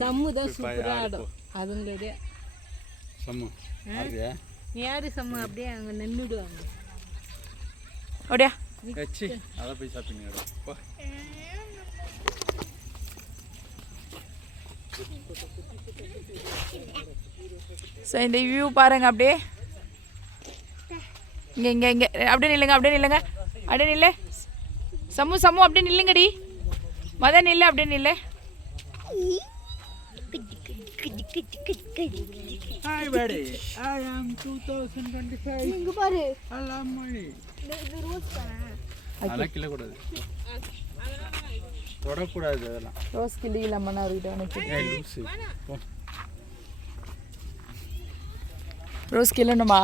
சம்மு தான் சூப்பராக ஆடும் அதுங்களே. சம்மு யாரு சம்மு அப்படியே அங்கே நின்றுடுவாங்க. அப்படியா வச்சு அதை போய் சாப்பிடுங்க. ஸோ இந்த வியூ பாருங்க அப்படியே. இங்கே இங்கே இங்கே அப்படியே நில்லுங்க, அப்படியே நில்லுங்க, அப்படியே நில்லு. சம்மு சம்மு அப்படியே நில்லுங்கடி. நில்லு, அப்படியே நில்லு. Hi buddy, I am 2025. இங்க பாரு. அல்லாமணி. இது ரோஸ் பாரு. அதெல்லாம் கிள்ள கூடாது. தொடக்கூடாது அதெல்லாம். ரோஸ் கிள்ளிக்கலாமா அவர்கிட்ட எனக்கு? ஏய் லூசு. ரோஸ் கிள்ளணுமா?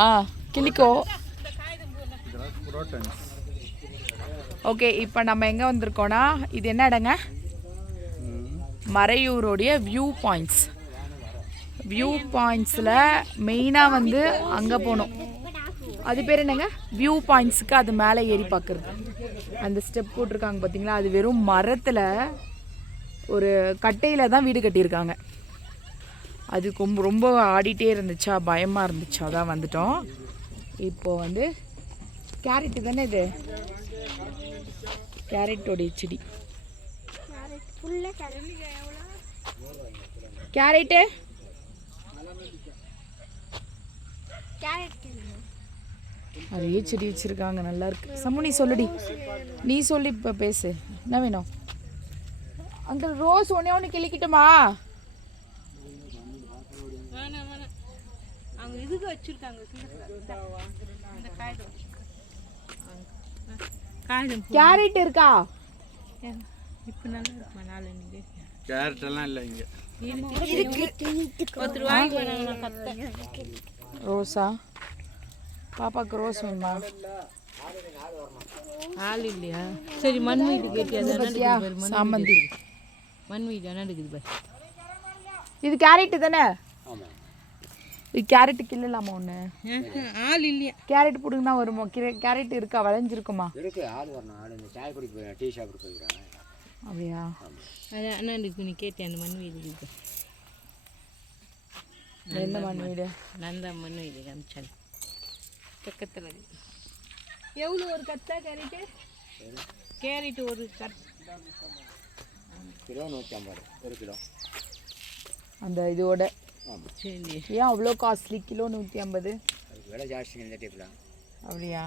கிள்ளிக்கோ. ஓகே, இப்போ நம்ம எங்கே வந்திருக்கோன்னா, இது என்ன இடங்க? மறையூரோடைய வியூ பாயிண்ட்ஸ். வியூ பாயிண்ட்ஸில் மெயினாக வந்து அங்கே போகணும். அது பேர் என்னங்க? வியூ பாயிண்ட்ஸுக்கு அது மேலே ஏறி பார்க்குறது. அந்த ஸ்டெப் போட்டிருக்காங்க பார்த்தீங்களா, அது வெறும் மரத்தில் ஒரு கட்டையில் தான் வீடு கட்டியிருக்காங்க. அது ரொம்ப ஆடிட்டே இருந்துச்சா, பயமாக இருந்துச்சா, அதான் வந்துட்டோம். இப்போது வந்து கேரட்டு தானே இது, கேரட்டோடைய செடி. கேரட்டு நிறைய செடி வச்சிருக்காங்க, நல்லா இருக்கு. சம்மு நீ சொல்லுடி, நீ சொல்லி இப்போ பேசு, என்ன வேணும்? அந்த ரோஸ் ஒன்னே ஒன்று கிளிக்கிட்டுமா? அவங்க இதுக்கு வச்சிருக்காங்க கேரட் இருக்கா? இப்போ நல்லா இருக்குமா? நாலு கேரட் எல்லாம் இல்லை இங்கே. ரோஸா? பாப்பாக்கு ரோஸ் வேணுமா? ஆள் இல்லையா? சரி, மண் வீடு கேட்டியா? சாமந்தி மண் வீடு என்ன இருக்குது பாரு. இது கேரட்டு தானே? இது கேரட்டு கிள்ளலாமா ஒன்று? ஆள் இல்லையா? கேரட் பிடுங்க தான் வருமா? கேரட் இருக்கா? விளைஞ்சிருக்குமா? இருக்கு, ஆள் வரணும். ஆள் இந்த சாய் குடிக்க போய் டீ சாப்பிட்டு போயிருக்காங்க. அப்படியா? அதான் என்ன இருக்கு நீ கேட்டேன். அந்த மண் வீடு இருக்கு. எந்த மண் வீடு? நந்தா மண் வீடு காமிச்சால் பக்கத்தில் இருக்கு. எவ்வளோ ஒரு கத்தா கேரட்டு? கேரட்டு ஒரு கிலோ 150, ஒரு கிலோ. அந்த இதோட சரி. ஏன் அவ்வளோ காஸ்ட்லி? கிலோ 150. விலை ஜாஸ்தி இந்த டைப்ல. அப்படியா?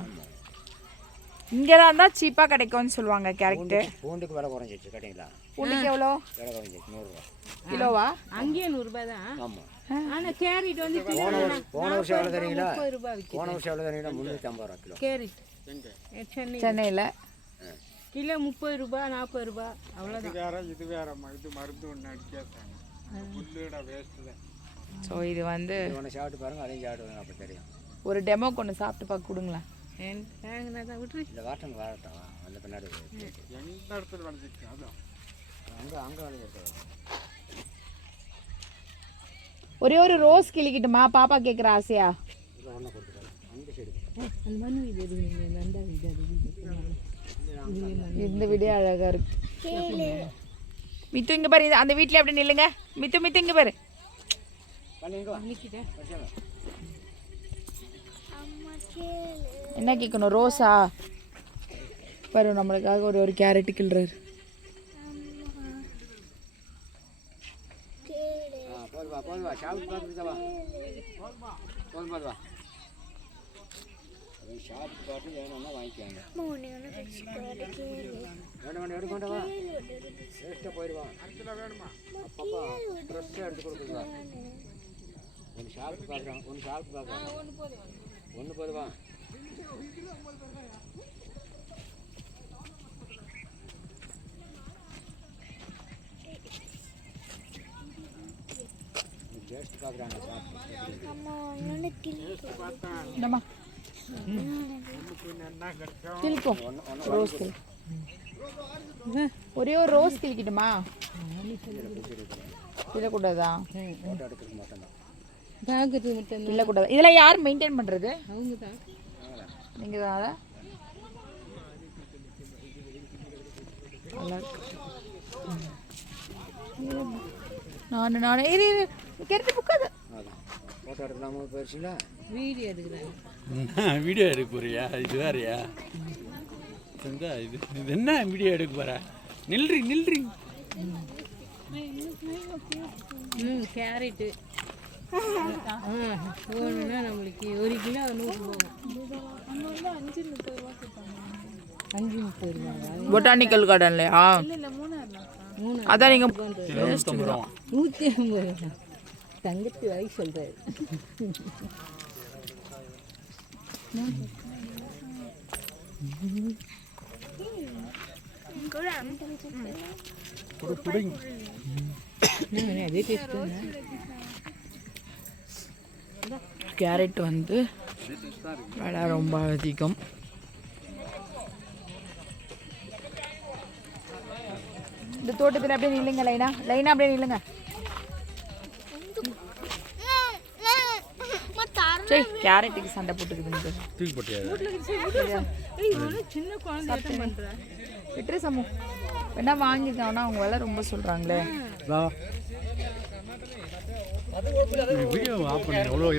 இங்கெல்லாம் தான் சீப்பாக கிடைக்கும்னு சொல்லுவாங்க கேரட்டு. பூண்டுக்கு விலை குறைஞ்சிச்சு கேட்டிங்களா? பூண்டுக்கு எவ்வளோ விலை குறைஞ்சிச்சு? 100 ரூபா கிலோவா? அங்கேயே 100 ரூபாய் தான். ஆமாம். ஆனால் கேரட் வந்து போன வருஷம் எவ்வளோ தரீங்களா? 30 ரூபாய் விற்கும். போன வருஷம் எவ்வளோ தரீங்களா? 350 ரூபா கிலோ கேரட். சென்னையில் கிலோ 30 ரூபாய் 40 ரூபாய் அவ்வளோதான். இது வேறம்மா, இது மருந்து ஒன்று அடிக்காதாங்க, புல்லுட வேஸ்ட்டு தான். ஸோ இது வந்து ஒன்று சாப்பிட்டு பாருங்கள், அதையும் சாப்பிடுவாங்க, அப்போ தெரியும். ஒரு டெமோக்கு ஒன்று சாப்பிட்டு பார்க்க கொடுங்களேன். தான் விட்டுரு. இல்லை வாட்டம் வாழட்டும், அந்த பின்னாடி எந்த இடத்துல விளைஞ்சிருக்கு அதான் அங்கே விளைஞ்சிருக்கு. ஒரே ஒரு ரோஸ் கிளிக்கிட்டுமா? பாப்பா கேட்குற ஆசையா? ஒன்றை கொடுத்துருக்காங்க அந்த சைடு. அந்த மண் வீடு இருக்குது, நந்தா வீடு. அது இந்த வீடே அழகாக இருக்கு. மித்து இங்கே பாரு, அந்த வீட்டில் எப்படி நில்லுங்க. மித்து இங்கே பாரு. என்ன கேட்கணும்? ரோஸா? பாரு, நம்மளுக்காக ஒரு கேரட்டு கிள்றாரு. போதுவா சாப்பிட்டு பார்த்துருக்கவா? போதுவா ஷாப் பார்த்து வேணும்னா வாங்கிக்காங்க. வேணும் எடுக்கொண்டவா? வேஸ்ட்டாக போயிடுவான். அப்பப்பா ஃப்ரெஷ்ஷாக எடுத்து கொடுக்குறா. ஒன்று சாப்பிட்டு பார்க்குறான், ஒன்று சாப்பிட்டு பார்க்குறான். ஒன்று போதுவா? டேஸ்ட் பார்க்குறாங்க. இந்தம்மா கிளிக்கும். ரோஸ் கிளி. ஒரே ஒரு ரோஸ் கிளிக்கிட்டுமா? கிள்ளக்கூடாதா? கிள்ளக்கூடாது. இதெல்லாம் யார் மெயின்டைன் பண்ணுறது? அவங்க தான். நீங்கள் தான். அதை நல்லா இருக்கு. நானே இரு கேட்டு புக்காது. அதான் ஃபோட்டோ எடுக்கலாமா போயிடுச்சுங்களா? வீடியோ எடுக்கிறாங்க. வீடியோ எடுக்க போறியா? இது வேறையா? இது இது என்ன வீடியோ எடுக்க போற? நில்றி. கேரட்டு போகணுன்னா நம்மளுக்கு 1 கிலோ 100 போகும். 530 ரூபாவா? பொட்டானிக்கல் கார்டன்லையா? அதான் நீங்கள் 150 ரூபா. 150 ரூபா தங்கத்து வாய் சொல்கிறாரு. அதே டேஸ்ட். கேரட் வந்து விலை ரொம்ப அதிகம். இந்த தோட்டத்தில் அப்படியே நில்லுங்க, லைனா அப்படியே நில்லுங்க. சரி, கேரட்டுக்கு சண்டை போட்டுக்குதுங்க. தூக்கி போட்டியா? சின்ன குழந்தை விட்டுரு சமூ, வேணா வாங்கிக்கோன்னா அவங்க விலை ரொம்ப சொல்கிறாங்களே. வீடியோ ஆஃப் பண்ணி எவ்வளோ